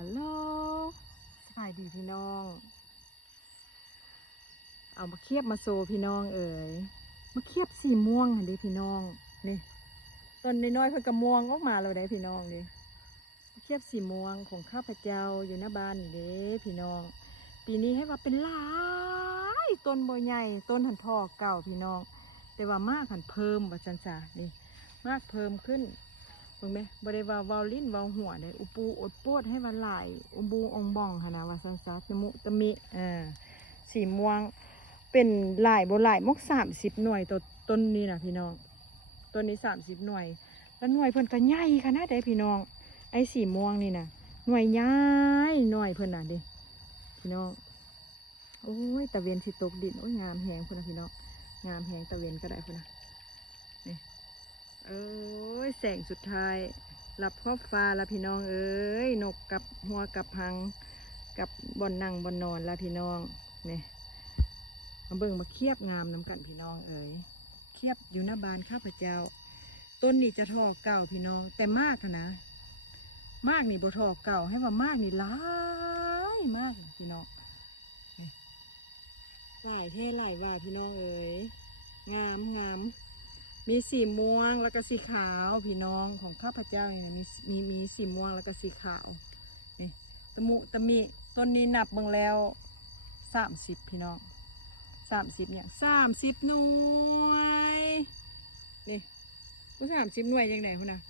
ฮัลโหลสบายดีพี่น้องเอามาเคียบมาโซพี่น้องเอ๋ยมาเคียบสีม่วงดิพี่น้องนี่ต้นน้อยๆเพิ่งกระม่วงออกมาเลยได้พี่น้องดิมาเคียบสีม่วงของข้าพเจ้าอยู่หน้าบ้านนี่เด้พี่น้องปีนี้ให้ว่าเป็นหลายต้นใบใหญ่ต้นหันทอเก่าพี่น้องแต่ว่ามากหันเพิ่มว่าจันจ่านี่มากเพิ่มขึ้นเห็นไหมบริวาวาลิ้นวาวหัวเลยอุปูอดปวดให้มันไหลอุบูองบองค่ะนะว่าซันซัตมุตมิสีม่วงเป็นหลายโบหลายมก30 หน่วยต้นนี้นะพี่น้องต้นนี้30 หน่วยแล้วหน่วยเพิ่นก็ใหญ่ขนาดใดพี่น้องไอ้สีม่วงนี่นะหน่วยใหญ่หน่วยเพิ่นน่ะดิพี่น้องโอ้ยตะเวนสิตกดินโอ้ยงามแหงเพิ่นนะพี่น้องงามแหงตะเวนก็ได้เพิ่นนะนี่แสงสุดท้ายหลับขอบฟ้าละพี่น้องเอ้ยนกกับหัวกับพังกับบอนนั่งบอนนอนละพี่น้องนี่มาเบิ่งมาเคียบงามน้ำกันพี่น้องเอ้ยเคียบอยู่หน้าบ้านข้าพเจ้าต้นนี้จะทอเก่าพี่น้องแต่มากนะมากนี่บ่ทอเก่าให้ว่ามากนี่หลายมากพี่น้องหลายเท่หลายว่าพี่น้องเอ้ยงามมีสีม่วงแล้วก็สีขาวพี่น้องของข้าพเจ้าเนี่ยมีสีม่วงแล้วก็สีขาวนี่ตะมุตะมิต้นนี้นับเบิ่งแล้ว30พี่น้อง30เนี่ย30 หน่วยนี่ก็30 หน่วยยังไงพุ่นนะ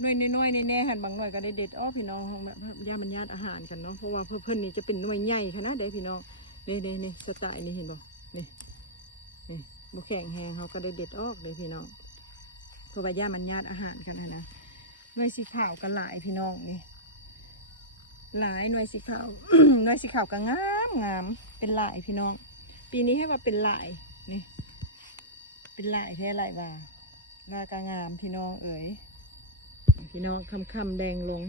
หน่วยน้อยๆแน่ๆหันบางหน่วยก็ได้เด็ดอ้อพี่น้องของแบบย่ามันญาติอาหารกันเนาะเพราะว่าเพื่อนนี่จะเป็นหน่วยใหญ่ขนาดใดพี่น้องนี่สไตล์นี่เห็นบ่นี่บุแข็งแหงเขาก็ได้เด็ดออกเลยพี่น้องเพราะว่าย่ามันญาติอาหารกันนะหน่วยสีขาวกันหลายพี่น้องนี่หลายหน่วยสีขาว หน่วยสีขาวก็งามเป็นหลายพี่น้องปีนี้ให้ว่าเป็นหลายนี่เป็นหลายแท้หลายว่าก็งามพี่น้องเอ๋ยพี่น้องคำแดงลง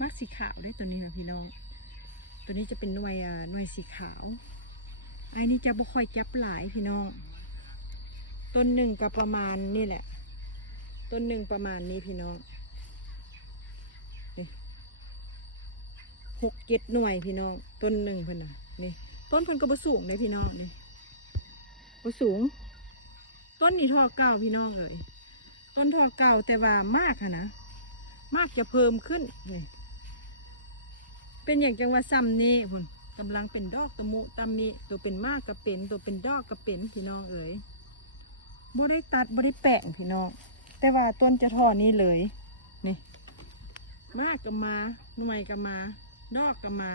มากสีขาวด้วยตัวนี้นะพี่น้องตัวนี้จะเป็นหน่วยสีขาวไอ้นี่จะบ่ค่อยจับหลายพี่น้องต้นหนึ่งก็ประมาณนี่แหละต้นหนึ่งประมาณนี้พี่น้องนี่6 7 หน่วยพี่น้องต้นหนึ่งเพิ่นน่ะนี่ต้นเพิ่นก็บ่สูงเลยพี่น้องนี่บ่สูงต้นนี้ท่อเก่าพี่น้องเอ๋ยต้นท่อเก่าแต่ว่ามากค่ะนะมากจะเพิ่มขึ้นนี่เป็นอย่างจังว่าซ้ำนี่พุ่นกำลังเป็นดอกตะมุตะมิตัวเป็นมากก็เป็นตัวเป็นดอกก็เป็นพี่น้องเอ๋ยบ่ได้ตัดบ่ได้แปะพี่น้องแต่ว่าต้นจะท่อนี้เลยนี่มากก็มาหน่วยก็มาดอกก็มา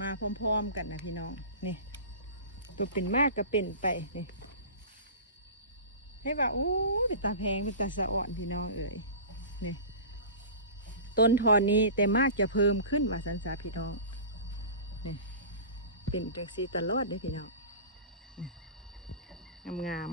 มาพร้อมๆกันนะพี่น้องนี่ตัวเป็นมากก็เป็นไปนี่ให้ว่าโอ้เป็นตาแพงเป็นตาสะอ่อนพี่น้องเอ๋ยนี่ต้นทอนนี้แต่มากจะเพิ่มขึ้นว่าสันสาพี่น้องนี่เป็นจังสีตลอดเลยพี่น้องงาม